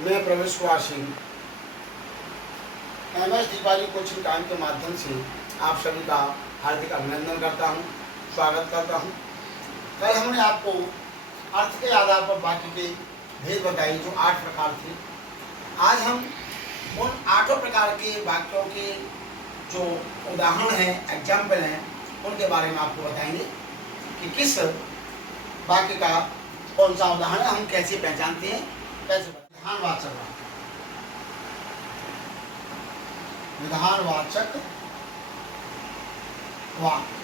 मैं प्रवेश Kumar Singh MS Deepali coaching time के माध्यम से आप सभी का हार्दिक अभिनंदन करता हूं, स्वागत करता हूं। कल हमने आपको अर्थ के आधार पर वाक्य के भेद बताई जो 8 प्रकार थे। आज हम उन 8 प्रकार के वाक्यों के जो उदाहरण हैं, एग्जाम्पल हैं, उनके बारे में आपको बताएंगे कि किस वाक्य का कौन सा उदाहरण है, हम कैसे पहचानते हैं, कैसे विधानवाचक वाक्य। विधानवाचक वाक्य,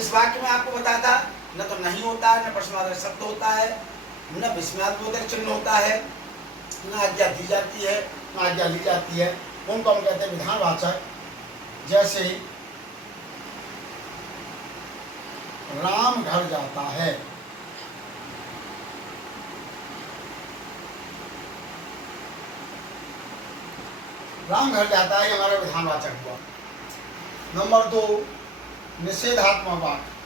इस वाक्य में आपको बताया था न तो नहीं होता है, न प्रश्नवाचक शब्द होता है, न विस्मयात्मक चिन्ह होता है, न आज्ञा दी जाती है, न आज्ञा ली जाती है। उनको हम कहते हैं विधानवाचक। जैसे राम घर जाता है, राम घर जाता है, हमारा विधानवाचक हुआ। नंबर 2, निषेधात्मक वाक्य।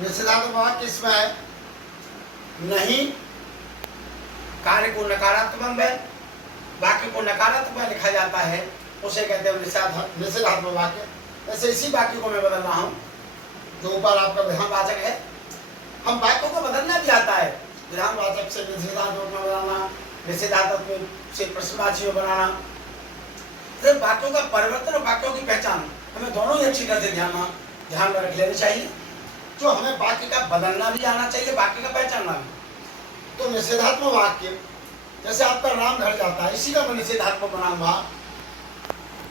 निषेधात्मक वाक्य इसमें नहीं कार्य को नकारात्मक में, वाक्य को नकारात्मक में लिखा जाता है, उसे कहते हैं निषेधात्मक वाक्य। ऐसे इसी वाक्य को मैं बदल रहा हूँ जो ऊपर आपका विधानवाचक है। हम वाक्यों को बदलना भी आता है, विधानवाचक से निषेधात्मक में बनाना, निषेधात्मक से प्रश्नवाची में बनाना। तो वाक्यों का परिवर्तन और वाक्यों की पहचान हमें दोनों ही अच्छी तरह से ध्यान में रख लेनी चाहिए। जो हमें वाक्य का बदलना भी आना चाहिए, वाक्य का पहचानना भी। तो निषेधात्मक वाक्य जैसे आपका राम घर जाता है, इसी का मैं निषेधात्मक बनाऊंगा।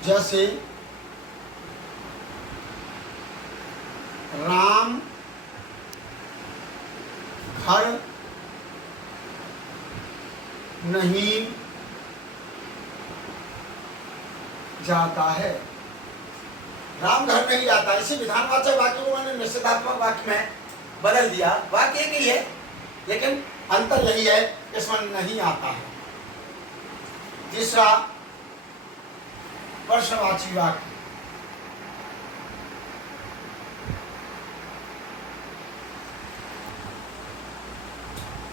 जैसे राम घर नहीं जाता है, राम घर नहीं जाता। इसी विधानवाचक वाक्य को मैंने निषेधात्मक वाक्य में बदल दिया। वाक्य एक ही है, लेकिन अंतर यही है, इसमें नहीं आता है। तीसरा, प्रश्नवाची वाक्य।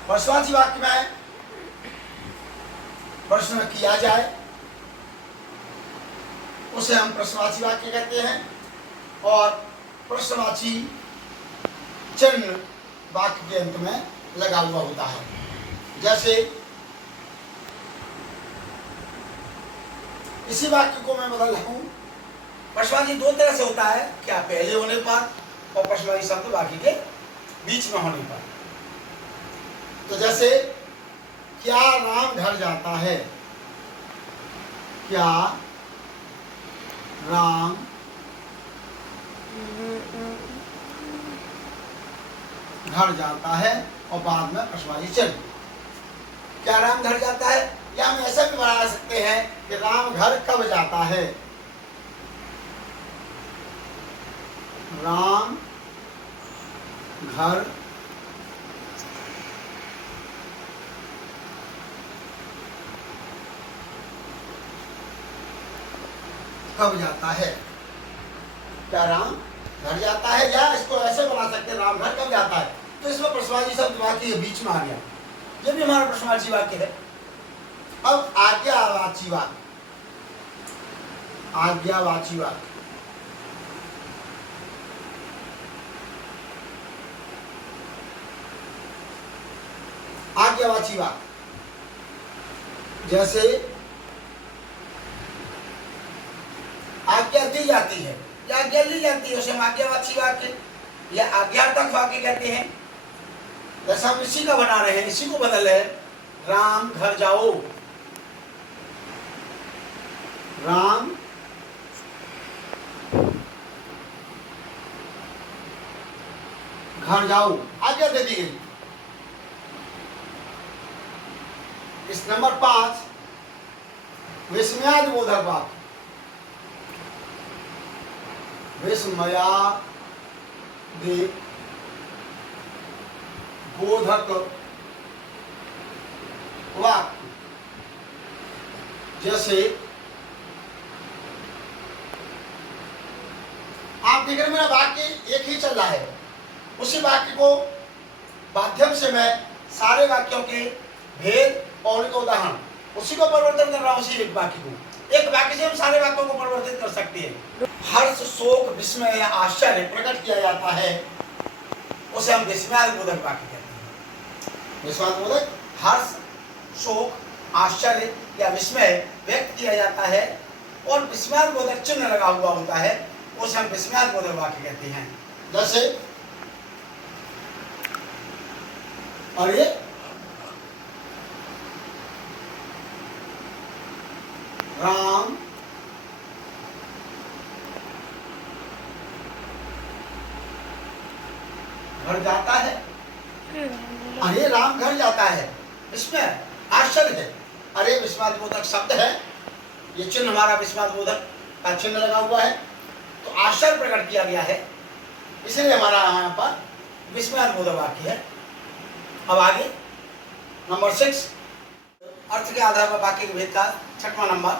प्रश्नवाची वाक्य में प्रश्न किया जाए उसे हम प्रश्नवाची वाक्य कहते हैं, और प्रश्नवाची चिन्ह वाक्य के अंत में लगा हुआ होता है। जैसे इसी वाक्य को मैं बदल रहा हूं। प्रश्नवाची दो तरह से होता है, क्या पहले होने पर और प्रश्नवाची शब्द वाक्य के बीच में होने पर। तो जैसे क्या राम घर जाता है, क्या राम घर जाता है, और बाद में प्रश्नवाची चिन्ह। क्या राम घर जाता है, या हम ऐसा भी बना सकते हैं कि राम घर कब जाता है। राम घर कब जाता है। क्या राम घर जाता है, या इसको ऐसे बना सकते हैं राम घर कब जाता है। तो इसमें प्रश्नवाची शब्द वाक्य के बीच में आ गया, ये भी हमारा प्रश्नवाची वाक्य है। अब आज्ञावाची वाक्य। आज्ञावाची वाक्य, आज्ञावाची वाक्य जैसे आज्ञा दी जाती है या आज्ञा ली जाती है, उसे हम आज्ञावाची वाक्य या आज्ञार्थक वाक्य कहते हैं। जैसा हम इसी का बना रहे हैं, इसी को बदल है, राम घर जाओ। राम घर जाओ, आज्ञा दे दी गई। इस नंबर 5, विस्मयादिबोधक वाक्य। विस्मयादिबोधक वाक्य जैसे आप देख रहे हैं मेरा वाक्य एक ही चल रहा है, उसी वाक्य को माध्यम से मैं सारे वाक्यों के भेद और उनके उदाहरण उसी को परिवर्तन कर रहा हूं। उसी एक वाक्य को, एक वाक्य से हम सारे वाक्यों को परिवर्तित कर सकते हैं। हर्ष, शोक, विस्मय या आश्चर्य प्रकट किया जाता है, उसे हम विस्मयादिबोधक वाक्य कहते हैं। विस्मयादिबोधक हर्ष, शोक, आश्चर्य या विस्मय व्यक्त किया जाता है और विस्मयादिबोधक चिन्ह लगा हुआ होता है, उसे हम विस्मयादिबोधक वाक्य कहते हैं। जैसे अरे राम घर जाता है, अरे राम घर जाता है, इसमें आश्चर्य है। अरे विस्मयादिबोधक शब्द है, ये चिन्ह हमारा विस्मयादिबोधक का चिन्ह लगा हुआ है, तो आश्चर्य प्रकट किया गया है, इसलिए हमारा यहाँ पर विस्मयादिबोधक वाक्य है। अब आगे नंबर 6, अर्थ के आधार पर वाक्य के भेद का 6वां नंबर,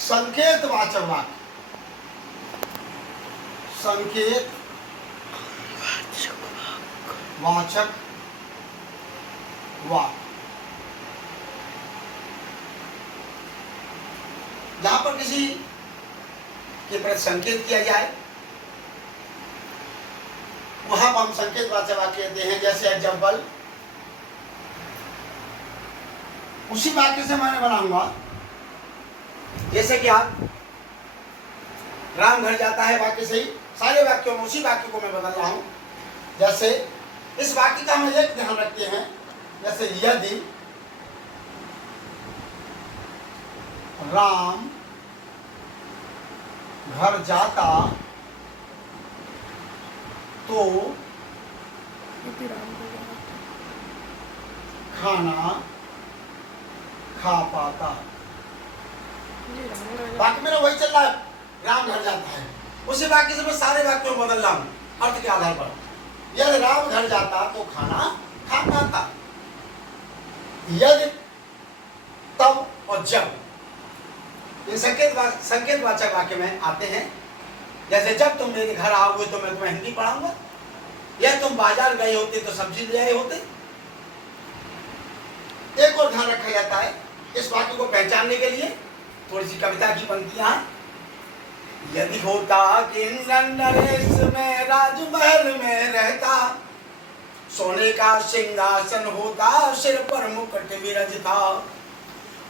संकेत वाचक वाक्य। संकेत वाचक वाक्य, जहां पर किसी के प्रति संकेत किया जाए वहां पर हम संकेत वाचक वाक्य कहते हैं। जैसे एग्जाम्पल, उसी वाक्य से मैंने बनाऊंगा, जैसे कि आप राम घर जाता है वाक्य से ही सारे वाक्यों में उसी वाक्य को मैं बदल रहा हूं। जैसे इस वाक्य का हम एक ध्यान रखते हैं, जैसे यदि राम घर जाता तो खाना खा पाता। वाक्य मेरा वही चल रहा है, राम घर जाता है, उसी वाक्य से मैं सारे वाक्यों को बदल रहा हूं अर्थ के आधार पर। यदि राम घर जाता तो खाना खा पाता, यदि, तब और जब, ये संकेत वाचक वाक्य में आते हैं। जैसे जब तुम मेरे घर आओगे तो मैं तुम्हें हिंदी पढ़ाऊंगा, या तुम बाजार गए होते तो सब्जी ले आए होते। एक और ध्यान रखा जाता है इस वाक्य को पहचानने के लिए, थोड़ी सी कविता की पंक्तियां। यदि होता कि नरेश में राजमहल में रहता, सोने का सिंहासन होता, सिर पर मुकुट विराजता,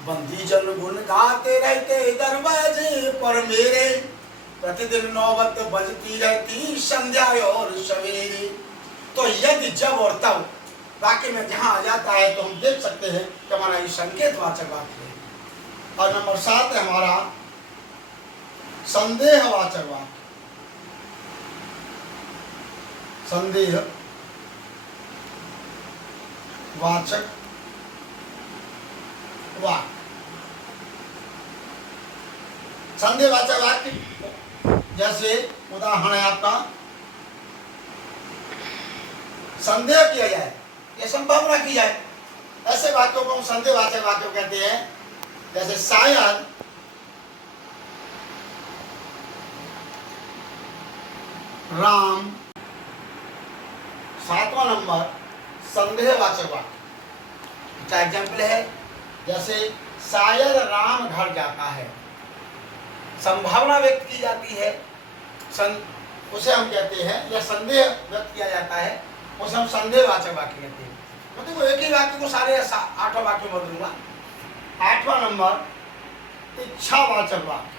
बंदी जन गुण गाते रहते दरवाजे पर मेरे, प्रतिदिन नौबत बजती रहती संध्या और सवेरे। तो यदि, जब और तब वाक्य में जहां आ जाता है तो हम देख सकते हैं कि हमारा ये संकेत वाचक वाक्य है। और नंबर 7 है हमारा संदेह वाचक वाक्य। संदेह वाचक वाक्य, संदेह वाचक वाक्य जैसे उदाहरण है आपका, संदेह किया जाए या संभावना की जाए, ऐसे वाक्यों को हम संदेह वाचक वाक्य कहते हैं। जैसे शायद राम, 7वां नंबर संदेह वाचक वाक्य का एग्जाम्पल है। जैसे शायद राम घर जाता है, संभावना व्यक्त की जाती है, उसे हम कहते हैं, या संदेह व्यक्त किया जाता है, उसे हम संदेहवाचक वाक्य कहते हैं। मतलब वो एक ही वाक्य को सारे 8 वाक्यों में बदलूंगा। 8वां नंबर इच्छावाचक वाक्य।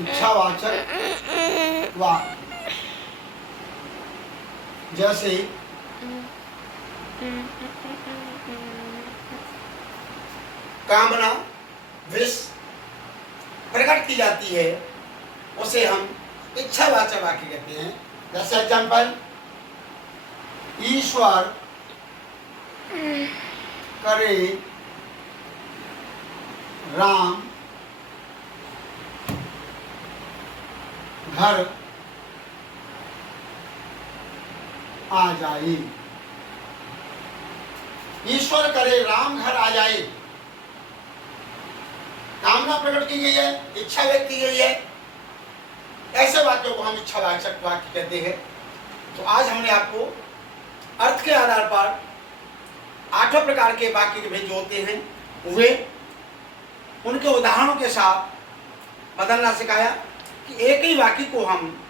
इच्छावाचक वाक्य जैसे कामना, विश प्रकट की जाती है, उसे हम इच्छावाचक वाक्य कहते हैं। जैसे एग्जाम्पल, ईश्वर करे राम घर आ जाए। ईश्वर करे राम घर आ जाए, कामना कामना प्रकट की गई है, इच्छा व्यक्त की गई है, ऐसे वाक्यों को हम इच्छावाचक वाक्य कहते हैं। तो आज हमने आपको अर्थ के आधार पर 8 प्रकार के वाक्य के भेद जो होते हैं वे उनके उदाहरणों के साथ बदलना सिखाया कि एक ही वाक्य को हम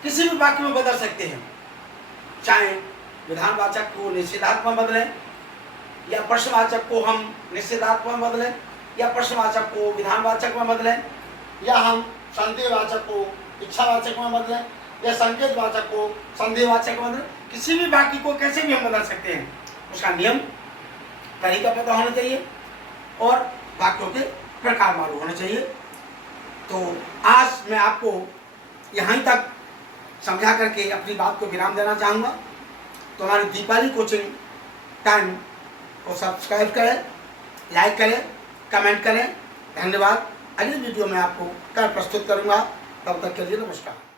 किसी भी वाक्य में बदल सकते हैं, चाहे विधानवाचक को निषेधात्मक में बदलें या प्रश्नवाचक को हम निषेधात्मक में बदलें या प्रश्नवाचक को विधानवाचक में बदलें या हम संदेहवाचक को इच्छावाचक में बदलें या संकेतवाचक को संदेहवाचक में बदलें। किसी भी वाक्य को कैसे भी हम बदल सकते हैं, उसका नियम तरीका पता होना चाहिए और वाक्यों के प्रकार मालूम होने चाहिए। तो आज मैं आपको यहीं तक समझा करके अपनी बात को विराम देना चाहूँगा। तो हमारी दीपाली कोचिंग टाइम को सब्सक्राइब करें, लाइक करें, कमेंट करें। धन्यवाद। अगली वीडियो में आपको कल प्रस्तुत करूँगा। तब तक के लिए नमस्कार।